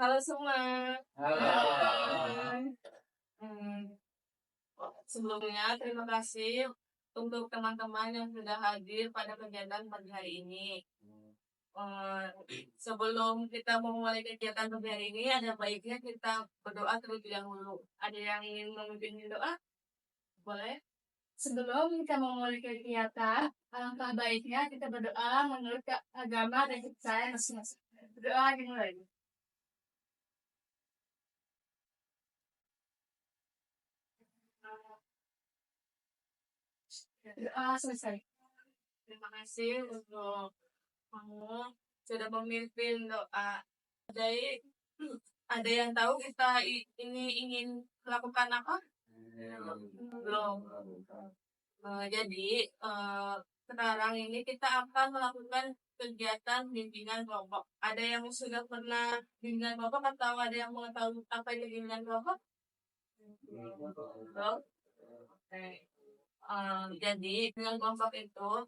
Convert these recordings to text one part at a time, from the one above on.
Halo semua. Halo. Hmm, Sebelumnya terima kasih untuk teman-teman yang sudah hadir pada kegiatan pagi hari ini. Eh, Sebelum kita memulai kegiatan pagi hari ini, ada baiknya kita berdoa terlebih dahulu. Ada yang ingin memimpin doa? Boleh? Sebelum kita memulai kegiatan, alangkah baiknya kita berdoa menurut agama dan kepercayaan masing-masing. Berdoa dimulai. Doa selesai. Terima kasih untuk kamu sudah memimpin doa. Jadi ada yang tahu kita ini ingin melakukan apa? Belum. Jadi sekarang ini kita akan melakukan kegiatan bimbingan kelompok. Ada yang sudah pernah bimbingan kelompok atau ada yang mengetahui apa itu bimbingan kelompok? Belum. Oke. Jadi bimbingan kelompok itu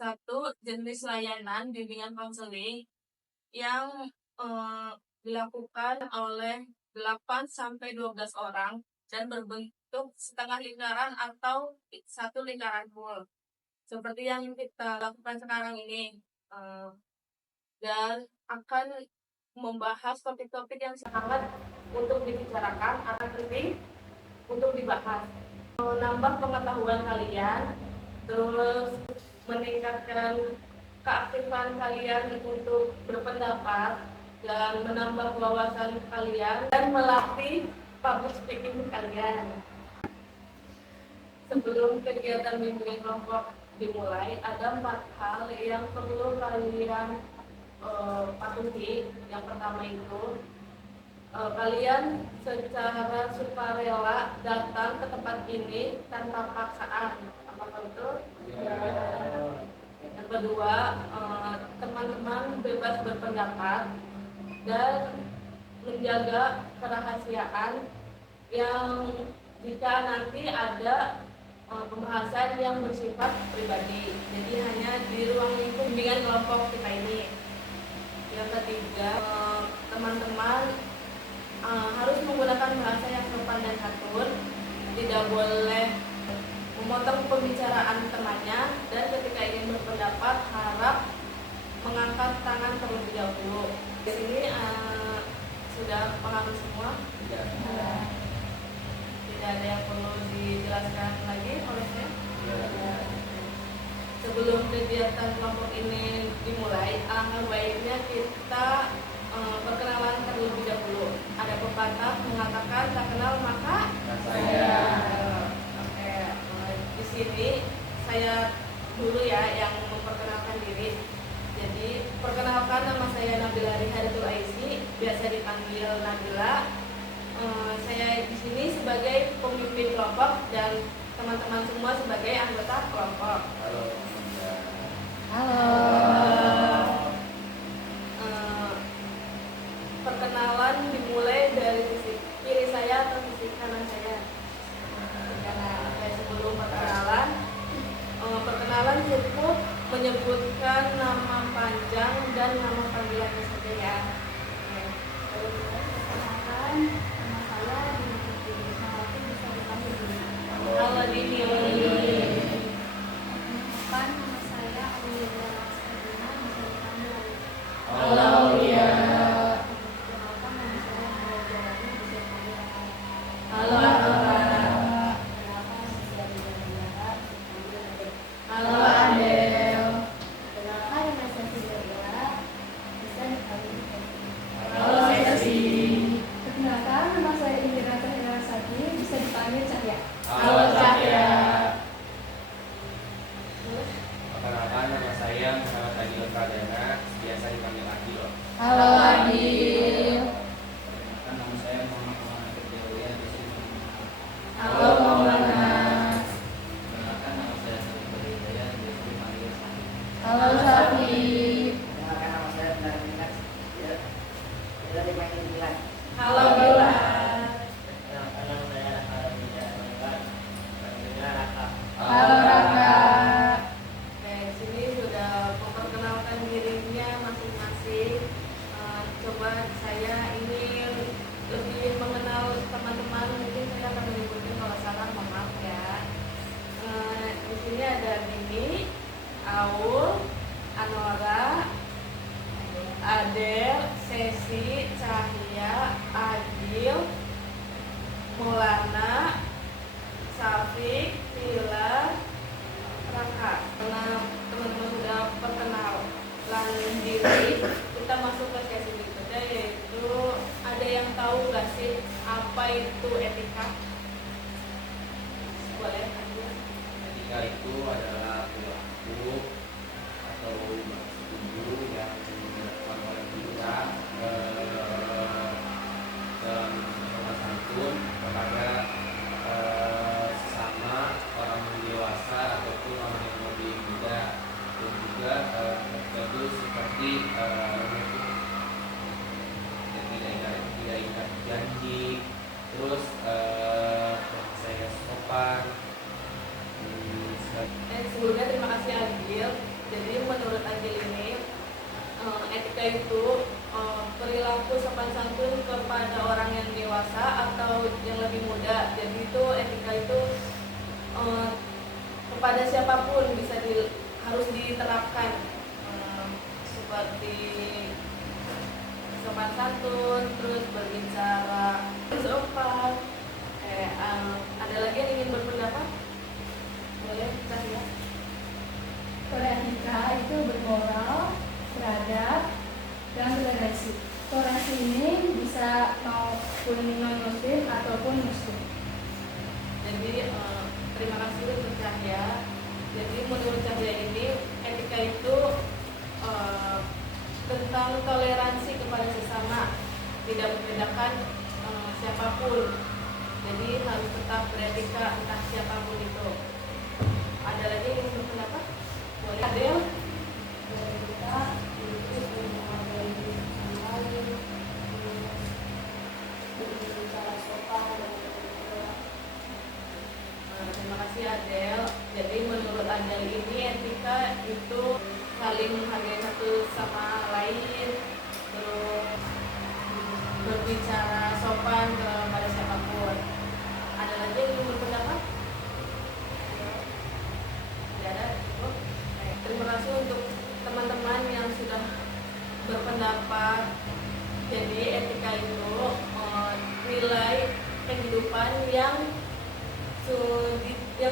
satu jenis layanan bimbingan konseling yang dilakukan oleh 8 sampai 12 orang dan berbentuk setengah lingkaran atau satu lingkaran full. Seperti yang kita lakukan sekarang ini. Dan akan membahas topik-topik yang sangat untuk dibicarakan atau penting untuk dibahas. Menambah pengetahuan kalian, terus meningkatkan keaktifan kalian untuk berpendapat dan menambah wawasan kalian dan melatih public speaking kalian. Sebelum kegiatan bimbingan kelompok dimulai, ada 4 hal yang perlu kalian patuhi. Yang pertama itu kalian secara sukarela datang ke tempat ini tanpa paksaan. Apakah betul? Ya. Yang kedua, teman-teman bebas berpendapat dan menjaga kerahasiaan yang jika nanti ada pembahasan yang bersifat pribadi. Jadi hanya di ruang lingkup bimbingan kelompok kita ini. Yang ketiga, teman-teman harus menggunakan bahasa yang sopan dan santun, tidak boleh memotong pembicaraan temannya, dan ketika ingin berpendapat harap mengangkat tangan terlebih dahulu. Di sini sudah paham semua? Tidak ada yang perlu dijelaskan lagi oleh saya? Sebelum kegiatan kelompok ini dimulai, alangkah baiknya kita perkenalan terlebih dahulu. Ada pepatah mengatakan tak kenal maka saya. Oke, di sini saya dulu ya yang memperkenalkan diri. Jadi perkenalkan, nama saya Nabila Rihadatul Aisy, biasa dipanggil Nabila. Saya di sini sebagai pemimpin kelompok dan teman-teman semua sebagai anggota kelompok. Halo. Perkenalan dimulai dari sisi kiri saya atau sisi kanan saya? Karena sebelum perkenalan cukup menyebutkan nama panjang dan nama panggilannya saja ya. Perkenalkan, nama saya Dini Ismawati, bisa dipanggil Dini. Halo Dini. Perkenalkan, nama saya Aulia Ramadina, bisa dipanggil Aulia. Halo Aulia. Perkenalkan, nama saya Aulia, bisa dipanggil Aulia. Halo Aulia. Perkenalkan, nama saya Aulia, bisa dipanggil Aulia. Halo Adel. Perkenalkan, nama saya Aulia, bisa dipanggil Aulia. Halo Sesi. Perkenalkan, nama saya Indira Cahyasati, bisa dipanggil Cahya. Halo Cahya. Perkenalkan, nama saya Muhammad Adil Pradana, biasa dipanggil Adil. Halo Adil. Perkenalkan, nama saya Muhammad Firdaus, biasa dipanggil Muhammad. Halo Maulana. Perkenalkan, nama saya Safi Hidayah, biasa dipanggil Safi. Halo Safi. Perkenalkan, nama saya Benar Minat, bisa dipanggil Milan. Halo Bila. Perkenalkan, nama saya Raka Ramida Albar, panggilnya Raka. Halo Raka. Oke, sini sudah memperkenalkan dirinya masing-masing. Coba saya ini Raul, Anora, Adel, Sesi, Cahya, Agil, Maulana, Safik, Tila, Raka. Karena teman-teman sudah perkenalan diri, kita masuk ke sesi berikutnya, yaitu ada yang tahu nggak sih apa itu etika? Boleh Agil? Etika itu adalah perilaku atau bumbu yang dilakukan oleh kita dalam sopan santun kepada sesama orang yang dewasa ataupun orang yang lebih muda, dan juga tentu seperti tidak ingat janji, terus saya sopan. Sebelumnya terima kasih Agil. Jadi menurut Agil ini etika itu perilaku sopan santun kepada orang yang dewasa atau yang lebih muda. Jadi itu etika itu kepada siapapun harus diterapkan, seperti sopan santun, terus berbicara sopan. Ada lagi yang ingin berpendapat? Boleh, Cahya. Etika itu bermoral, beradab, dan toleransi. Toleransi ini bisa maupun non-muslim ataupun muslim. Jadi terima kasih untuk Cahya. Jadi menurut Cahya ini etika itu tentang toleransi kepada sesama, tidak membedakan siapapun. Jadi harus tetap beretika entah siapapun itu. Ada lagi yang ingin berpendapat? Boleh. Adel? Etika itu menghargai orang lain, berbicara sopan dan berbicara. Terima kasih Adel. Jadi menurut Adel ini etika itu saling menghargai satu sama lain, terus berbicara sopan kepada siapapun. Ada lagi yang ingin berpendapat? Tidak ada? Cukup? Baik, terima kasih untuk teman-teman yang sudah berpendapat. Jadi etika itu nilai kehidupan yang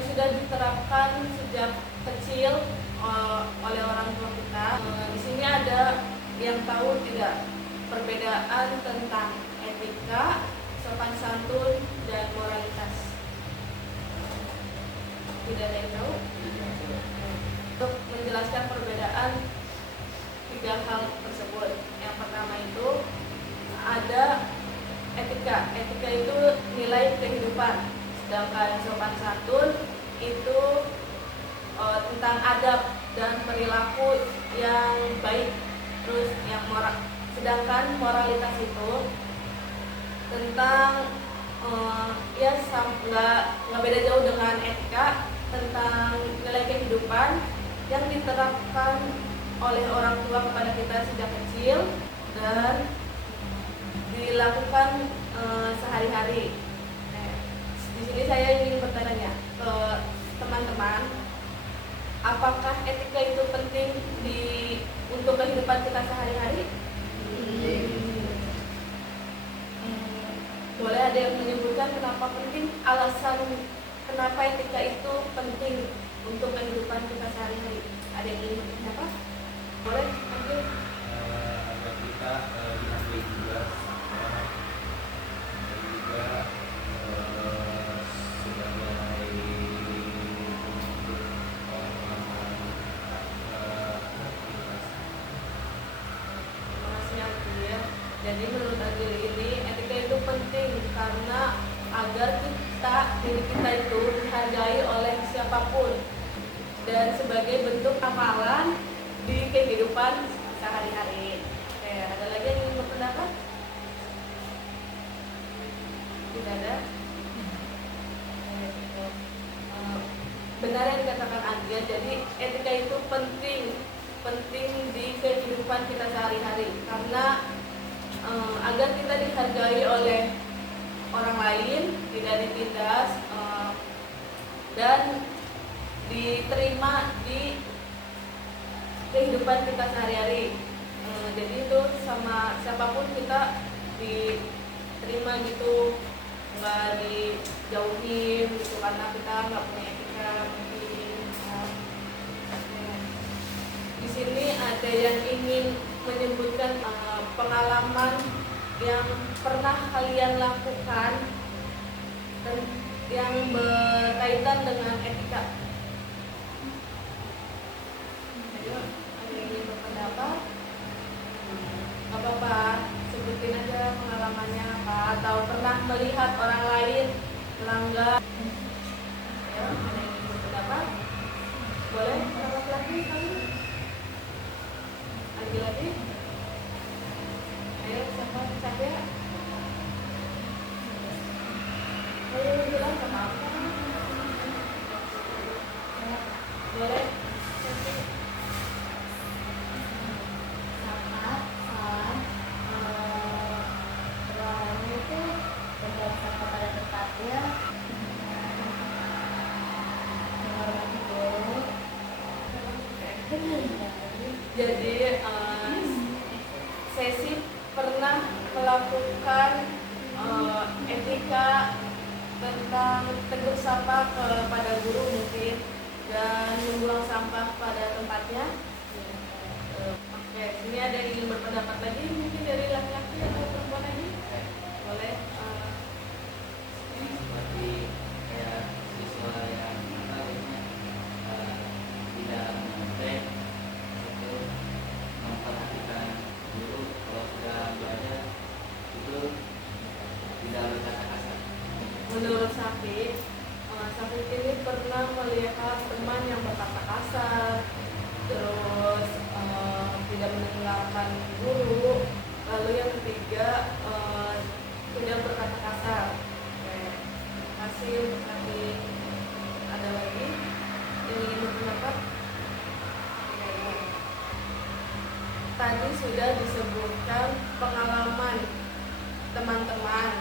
sudah diterapkan sejak kecil oleh orang tua kita. Di sini ada yang tahu tidak perbedaan tentang etika, sopan santun, dan moralitas? Tidak ada yang tahu? Untuk menjelaskan perbedaan tiga hal tersebut. Yang pertama itu ada etika. Etika itu nilai kehidupan. Sedangkan sopan santun itu tentang adab dan perilaku yang baik. Terus yang sedangkan moralitas itu tentang nggak beda jauh dengan etika, tentang nilai kehidupan yang diterapkan oleh orang tua kepada kita sejak kecil dan dilakukan sehari-hari. Di sini saya ingin bertanya ke teman-teman, apakah etika itu penting untuk kehidupan kita sehari-hari? Boleh ada yang menyebutkan kenapa penting, alasan kenapa etika itu penting untuk kehidupan kita sehari-hari? Ada yang ingin apa? Boleh, lanjut. Agar kita dihargai juga sama, dan juga sebagai orang-orang aktivitas. Terima kasih Agil. Jadi menurut Agil ini etika itu penting karena agar diri kita itu dihargai oleh siapapun dan sebagai bentuk amalan di kehidupan sehari-hari. Ada lagi yang ingin berpendapat? Tidak ada? Benar yang dikatakan Agil, jadi etika itu penting di kehidupan kita sehari-hari karena agar kita dihargai oleh orang lain, tidak ditindas, dan diterima di kehidupan kita sehari-hari. Jadi itu sama siapapun kita diterima gitu, nggak dijauhin gitu karena kita nggak punya etika mungkin. Di sini ada yang ingin menyebutkan pengalaman yang pernah kalian lakukan dan yang berkaitan dengan etika. Ayo, ada yang ingin berpendapat? Gak apa-apa, sebutin aja pengalamannya apa, atau pernah melihat orang lain melanggar. Ayo, ada yang ingin berpendapat? Boleh, pendapat lagi kali? Lagi? Ayo, siapa ya? Ayo, bilang sama apa? Boleh? Saat perlawanan itu berdasarkan kepada tempatnya, menghormati guru. Jadi sesi pernah melakukan etika tentang tegur sapa kepada guru mungkin dan membuang sampah pada tempatnya. Oke, ini ada yang ingin berpendapat lagi mungkin dari laki-laki atau perempuan lagi? Boleh. Seperti kayak siswa yang tidak baik itu memperhatikan guru kalau sudah belajar itu tidak berkata kasar. Menurut Syafiq, Syafiq ini pernah melihat teman yang berkata kasar, terus tidak mendengarkan guru, lalu yang ketiga tidak berkata kasar. Oke, terima kasih untuk nanti. Ada lagi yang ingin berpendapat? Oke. Tadi sudah disebutkan pengalaman teman-teman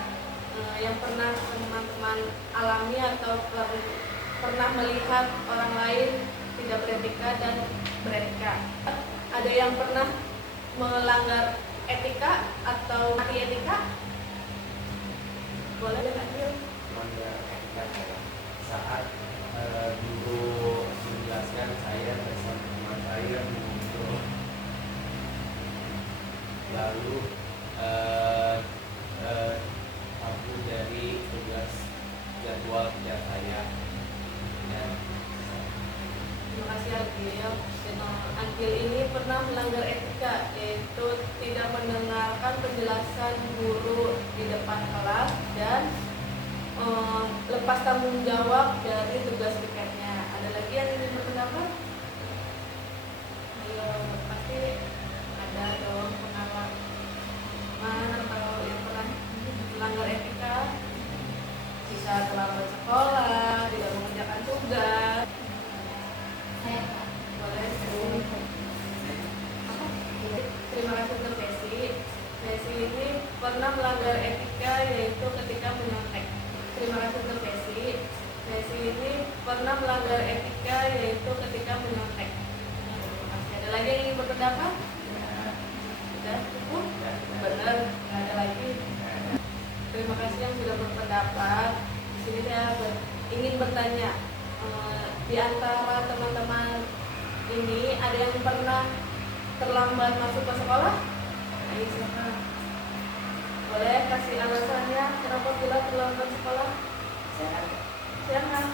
yang pernah teman-teman alami atau pernah melihat orang lain tidak beretika dan beretika. Ada yang pernah melanggar etika atau anti etika? Boleh Adil? Melanggar etika saat guru menjelaskan saya bersama teman saya mengumpul, lalu aku dari tugas jadwal kerja saya. Terima kasih Agil. Agil ini pernah melanggar etika, yaitu tidak mendengarkan penjelasan guru di depan kelas dan lepas tanggung jawab dari tugas piketnya. Ada lagi yang ingin berpendapat? Ayo, pasti ada dong pengalaman atau yang pernah melanggar etika, bisa terlambat sekolah, tidak mengerjakan tugas. Boleh. Terima kasih untuk Desi. Desi ini pernah melanggar etika yaitu ketika menyontek. Terima kasih untuk Desi. Desi ini pernah melanggar etika yaitu ketika menyontek. Ada lagi yang ingin berpendapat? Sudah cukup? Benar, nggak ada lagi. Terima kasih yang sudah berpendapat. Di sini saya ingin bertanya, di antara teman-teman ini ada yang pernah terlambat masuk ke sekolah? Ayo silakan. Boleh kasih alasannya kenapa bila terlambat sekolah? Silakan.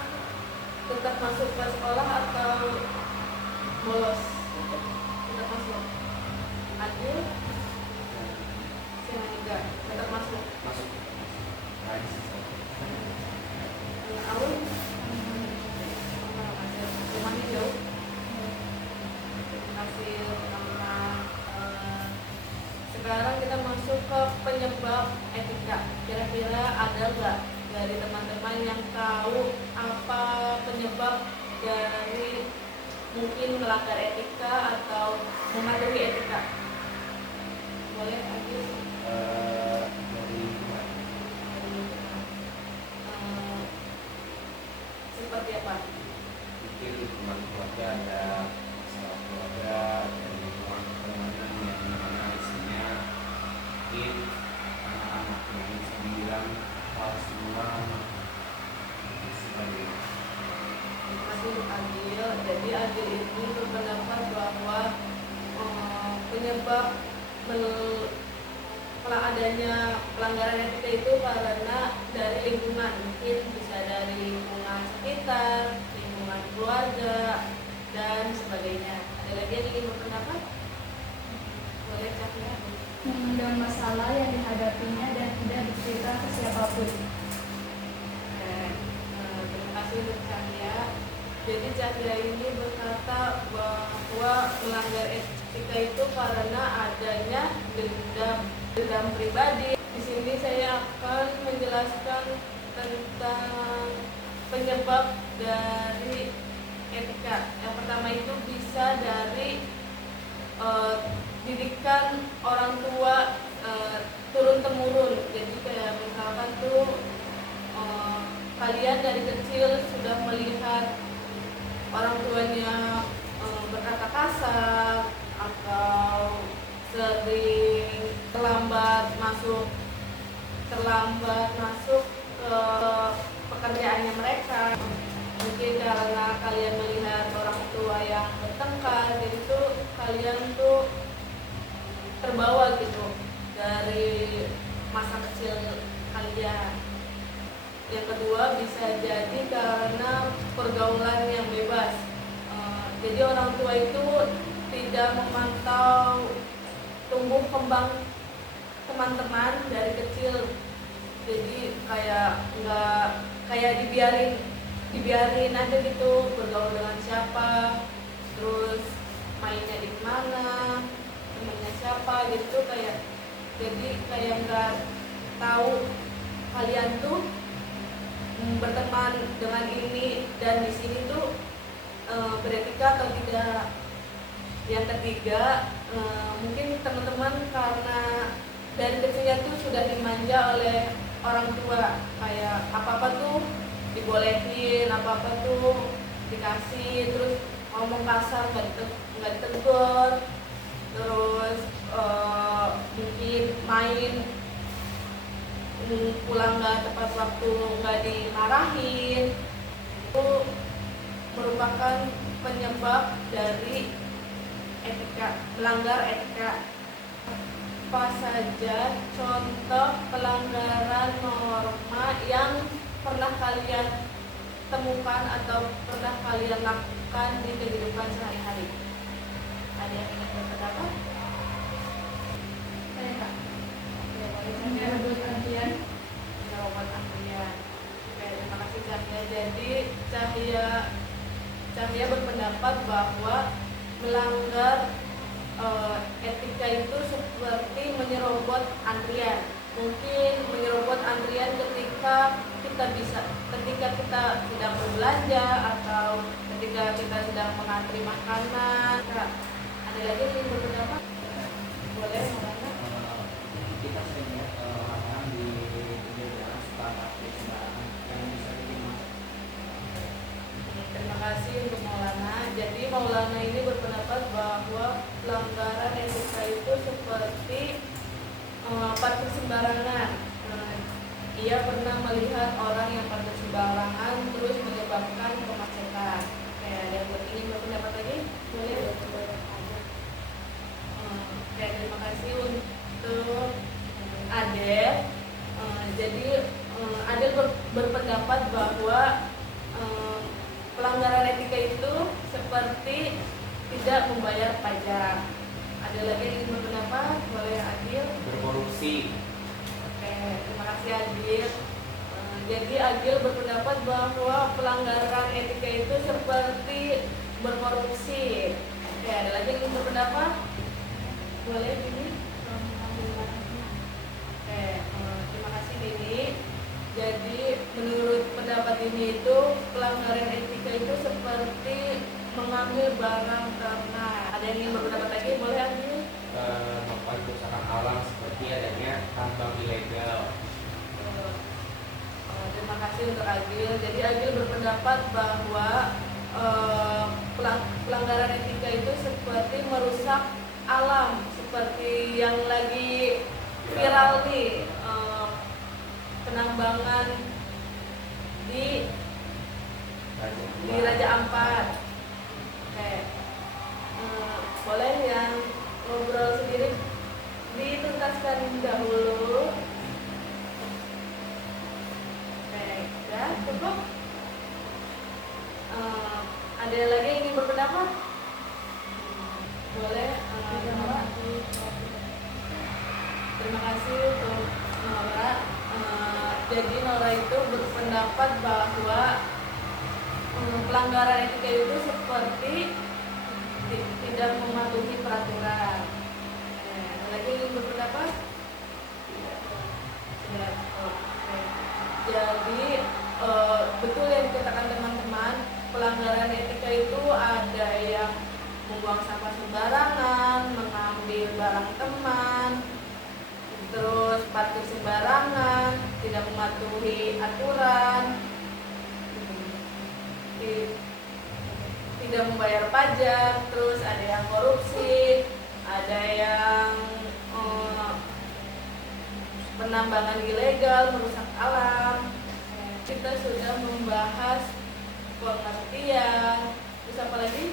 Tetap masuk ke sekolah atau bolos? Tetap masuk. Adil? Silakan juga. Tetap masuk. Awal? Rumahnya jauh. Terima kasih teman-teman. Sekarang kita masuk ke penyebab etika. Kira-kira ada nggak dari teman-teman yang tahu apa penyebab dari mungkin melanggar etika atau mematuhi etika? Boleh Agis? Seperti apa? Mungkin teman keluarga ada masalah keluarga Jadi Adil ini berpendapat bahwa penyebab adanya pelanggaran etika itu karena dari lingkungan, mungkin bisa dari lingkungan sekitar, lingkungan keluarga, dan sebagainya. Ada lagi yang ingin berpendapat? Boleh Cahya. Memendam masalah yang dihadapinya dan tidak bercerita ke siapapun. Terima kasih untuk Cahya. Jadi Cahya ini berkata bahwa melanggar etika itu karena adanya dendam pribadi. Di sini saya akan menjelaskan tentang penyebab dari etika. Yang pertama itu bisa dari didikan orang tua turun temurun. Jadi kayak misalkan tuh kalian dari kecil sudah melihat orang tuanya berkata kasar atau sering terlambat masuk ke pekerjaannya mereka. Mungkin karena kalian melihat orang tua yang bertengkar, jadi tuh kalian tuh terbawa gitu dari masa kecil kalian. Yang kedua bisa jadi karena pergaulan yang bebas. Jadi orang tua itu tidak memantau tumbuh kembang teman-teman dari kecil. Jadi kayak dibiarin aja gitu, bergaul dengan siapa, terus mainnya di mana, temennya siapa gitu, jadi kayak nggak tahu kalian tuh berteman dengan ini dan di sini tuh beretika atau tidak. Yang ketiga, mungkin teman-teman karena dari kecilnya tuh sudah dimanja oleh orang tua, kayak apa-apa tuh dibolehin, apa-apa tuh dikasih, terus ngomong kasar nggak ditegur, terus mungkin main pulang nggak tepat waktu nggak dimarahin. Itu merupakan penyebab dari etika, melanggar etika. Apa saja contoh pelanggaran norma yang pernah kalian temukan atau pernah kalian lakukan di kehidupan sehari-hari? Ada yang ingin berpendapat? Saya Kak. Menurut Adrian, jawaban Adrian. Oke, terima kasih Cahya. Jadi Cahya berpendapat bahwa melanggar etika itu seperti menyerobot antrian. Mungkin menyerobot antrian ketika kita sedang berbelanja atau ketika kita sedang mengantri makanan. Ada lagi yang ingin berpendapat? Boleh, Maulana. Kita sering lihat orang di pinggir jalan suka parkir sembarangan yang bisa bikin macet. Terima kasih untuk Maulana. Jadi Maulana ini berpendapat bahwa pelanggaran etika itu seperti parkir sembarangan. Ia pernah melihat orang yang parkir sembarangan terus menyebabkan kemacetan. Oke, ada yang ingin berpendapat lagi? Boleh. Oke, terima kasih untuk Adel. Jadi Adel berpendapat bahwa pelanggaran etika itu seperti tidak membayar pajak. Ada lagi yang ingin berpendapat? Boleh Adil. Berkorupsi. Oke, terima kasih Adil. Jadi Adil berpendapat bahwa pelanggaran etika itu seperti berkorupsi. Oke, ada lagi yang ingin berpendapat? Boleh Dini. Oke, terima kasih Dini. Jadi menurut pendapat ini itu pelanggaran etika itu seperti mengambil barang ternak. Ada yang ingin berpendapat lagi? Boleh Adil. Melakukan kerusakan alam seperti adanya tambang ilegal. Terima kasih untuk Agil. Jadi Agil berpendapat bahwa pelanggaran etika itu seperti merusak alam, seperti yang lagi viral nih, penambangan di Raja Ampat. boleh yang ngobrol sendiri dituntaskan dahulu. Oke, ya cukup. Ada lagi yang ingin berpendapat? Boleh. Nora. Terima kasih untuk Nora. Jadi Nora itu berpendapat bahwa pelanggaran etika itu seperti tidak mematuhi peraturan. Ada lagi yang ingin berpendapat? Tidak. Oke. Jadi betul yang dikatakan teman-teman, pelanggaran etika itu ada yang membuang sampah sembarangan, mengambil barang teman, terus parkir sembarangan, tidak mematuhi aturan, tidak membayar pajak, terus ada yang korupsi, ada yang penambangan ilegal, merusak alam. Kita sudah membahas pengertian, terus apa lagi?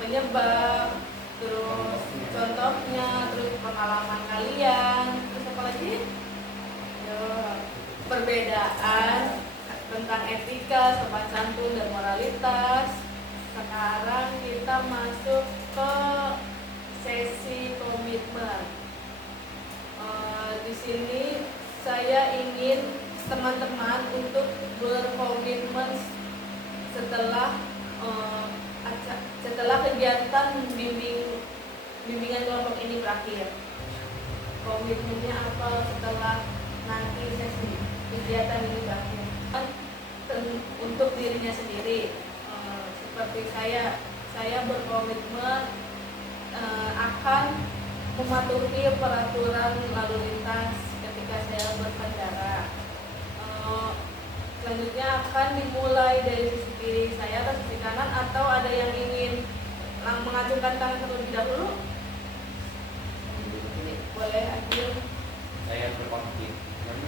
Penyebab, terus contohnya, terus pengalaman kalian, terus apa lagi? Perbedaan tentang etika, sopan santun dan moralitas. Sekarang kita masuk ke sesi komitmen. Di sini saya ingin teman-teman untuk berkomitmen setelah kegiatan bimbingan kelompok ini berakhir. Komitmennya apa setelah nanti sesi kegiatan ini berakhir? Untuk dirinya sendiri, seperti saya berkomitmen akan mematuhi peraturan lalu lintas ketika saya berkendara. Selanjutnya akan dimulai dari sisi kiri saya atau sisi kanan, atau ada yang ingin mengacungkan tangan terlebih dahulu? Boleh, Akil. Saya berkomitmen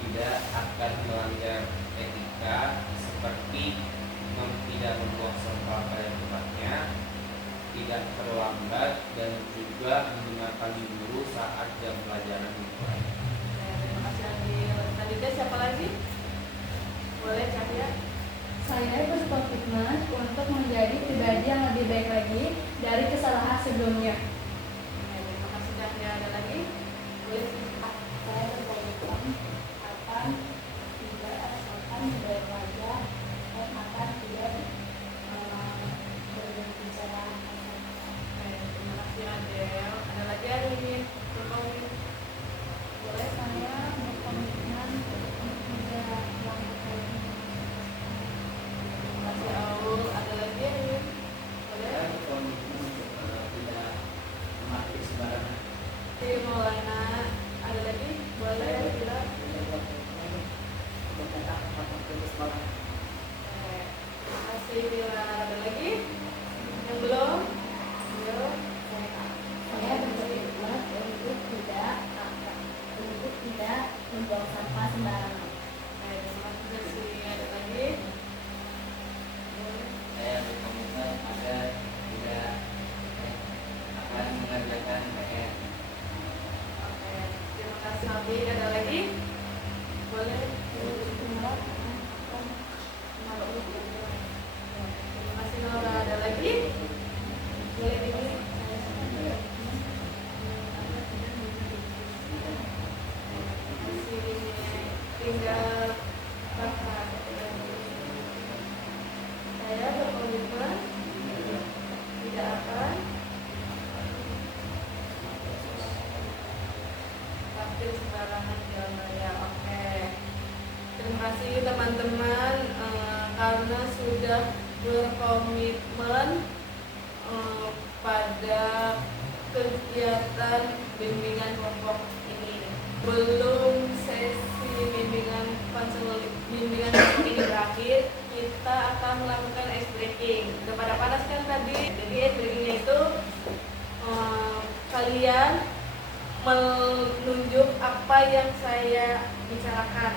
tidak akan melanggar etika seperti tidak membuang sampah pada tempatnya, tidak terlambat, dan juga menggunakan guru saat jam pelajaran dimulai. Terima kasih, Akil. Selanjutnya siapa lagi? Boleh, Cahya. Saya berkomitmen untuk menjadi pribadi yang lebih baik lagi dari kesalahan sebelumnya. Terima kasih, Cahya. Ada lagi? Boleh. Saya berkomitmen akan tidak akan berwajah dan akan tidak berbicara. Terima kasih, Adel. Ada lagi yang ingin berkomitmen? Boleh. Saya berkomitmen untuk tidak melakukan. Terima kasih, Aul. Ada lagi yang ingin? Boleh. Saya berkomitmen untuk tidak memakai sembarangan. Maulana. Ada lagi? Boleh. Bila. Saya berkomitmen untuk tidak memakai sembarangan. Terima kasih, Bila. Ada lagi? Yang belum? Ayo. Saya berkomitmen untuk tidak membuang sampah sembarangan. Terima kasih. Ada lagi? Saya berkomitmen agar tidak akan mengerjakan PR. Oke. Terima kasih, Nabi. Ada lagi? Boleh. Terima kasih, Nora. Ada lagi? Boleh dikit. Masih tinggal Bapak. Saya berkomitmen tidak akan parkir sembarangan di jalan raya. Oke. Terima kasih teman-teman karena sudah berkomitmen pada kegiatan bimbingan kelompok ini. Belum sesi bimbingan kelompok ini berakhir, kita akan melakukan ice breaking. Udah pada panas kan tadi? Jadi ice breakingnya itu kalian menunjuk apa yang saya bicarakan.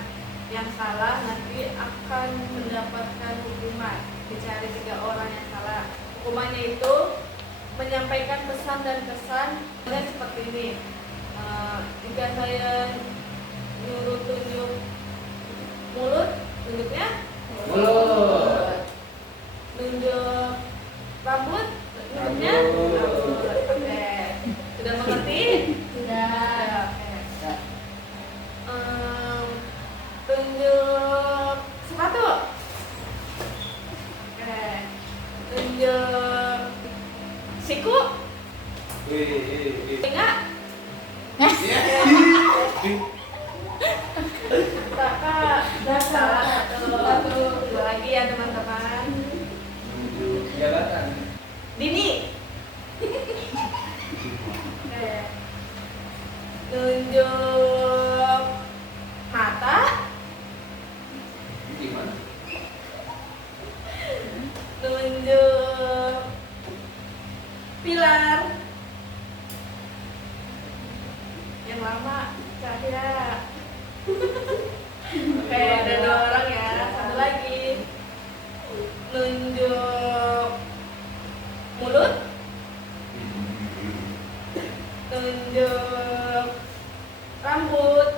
Yang salah nanti akan mendapatkan hukuman. Dicari 3 orang yang salah. Hukumannya itu menyampaikan pesan dan kesan seperti ini. Jika saya nyuruh tunjuk mulut, tunjuknya Mulut. Tunjuk rambut, tunjuknya rambut. Oke. Sudah mengerti? Sudah. Oke. Tunjuk sepatu. Oke. Tunjuk siku. Enggak? Kakak, salah satu dua lagi ya teman-teman. Menuju jabatan. Dini. Oke. Tunjuk mata. Gimana? Tunjuk pilar. Yang lama cahaya. Oke, ada 2 orang ya. Satu lagi. Nunjuk mulut. Tunjuk rambut.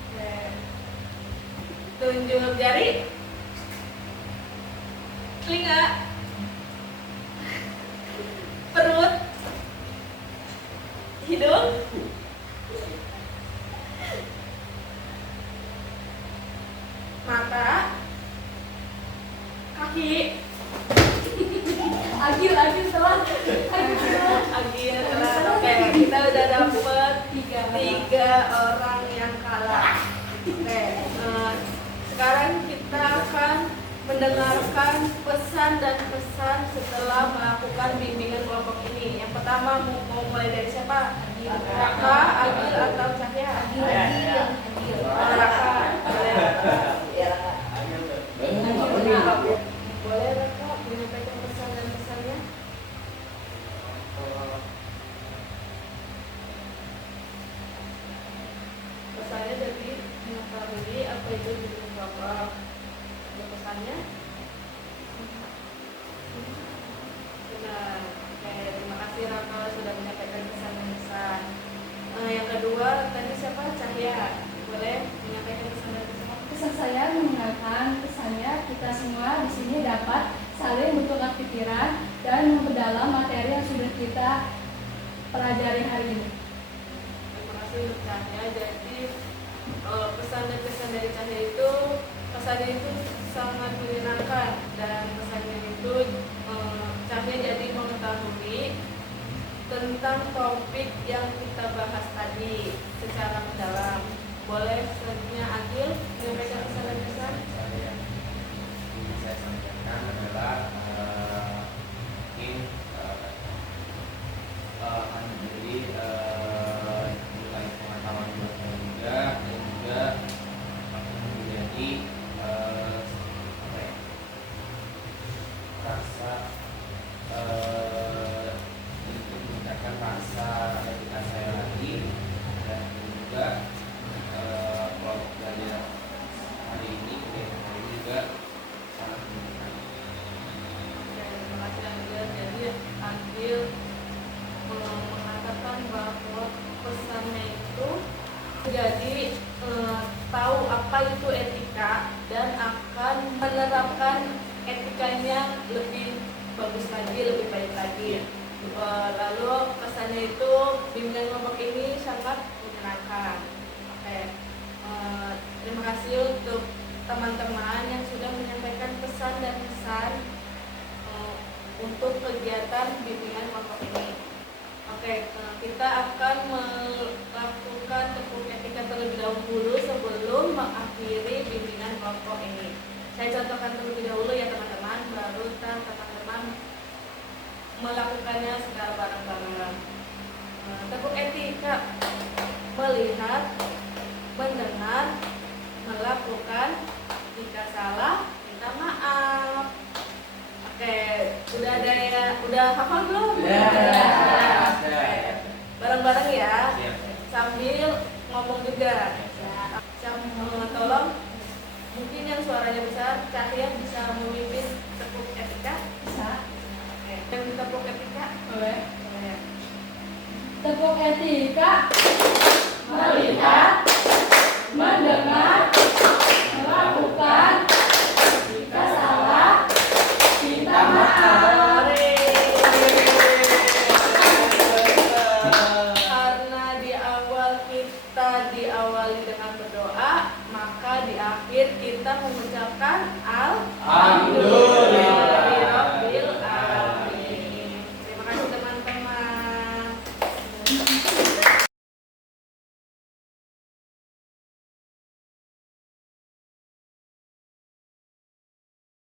Oke. Tunjuk jari. Telinga. Perut. Hidung. Mata. Kaki. Agil telat. Agil telat. Oke, kita udah dapet 3 orang yang kalah. Oke, sekarang kita akan mendengarkan pesan dan kesan setelah melakukan bimbingan kelompok ini. Yang pertama mau mulai dari siapa? Raka, Agil, atau Cahya? Agil. Raka. Boleh. Boleh Raka menyampaikan pesan dan kesannya? Pesannya jadi mengetahui apa itu bimbingan kelompok. Ada pesannya? Benar. Oke, terima kasih Raka sudah menyampaikan pesan dan kesan. Yang kedua tadi siapa? Cahya. Boleh menyampaikan pesan dan kesan? Pesan saya mengingatkan pesannya kita semua di sini dapat saling bertukar pikiran dan memperdalam materi yang sudah kita pelajari hari ini. Terima kasih untuk Cahya. Jadi pesan dan kesan dari Cahya itu, pesannya itu sangat menyenangkan dan pesannya itu Cahya jadi mengetahui tentang topik yang kita bahas tadi secara mendalam. Boleh selanjutnya Agil menyampaikan pesan dan kesan? Saya ingin saya sampaikan adalah mungkin akan menjadi nilai pengetahuan buat saya juga, dan juga akan menjadi apa ya, rasa untuk meningkatkan rasa etika saya lagi, dan juga kelompok belajar hari ini juga sangat menyenangkan. Oke, terima kasih Agil. Jadi Agil mengatakan bahwa pesannya itu jadi tahu apa itu etika dan akan menerapkan etikanya lebih bagus lagi, lebih baik lagi. Lalu pesannya itu bimbingan kelompok ini sangat menyenangkan. Oke, terima kasih untuk teman-teman yang sudah menyampaikan pesan dan kesan untuk kegiatan bimbingan kelompok ini. Oke, kita akan melakukan tepuk etika terlebih dahulu sebelum mengakhiri bimbingan kelompok ini. Saya contohkan terlebih dahulu ya teman-teman, baru teman-teman melakukannya secara bareng-bareng. Tepuk etika: melihat, mendengar, melakukan, jika salah minta maaf. Oke, udah ada ya, udah hafal belum? Udah. Oke. Bareng-bareng ya, Siap. sambil ngomong juga. Tolong, mungkin yang suaranya besar, Cahya bisa memimpin tepuk etika. Bisa. Oke. Yang pupuk etika, melihat, mendengar, melakukan. Jika salah, minta maaf. Karena di awal kita diawali dengan berdoa, maka di akhir kita mengucapkan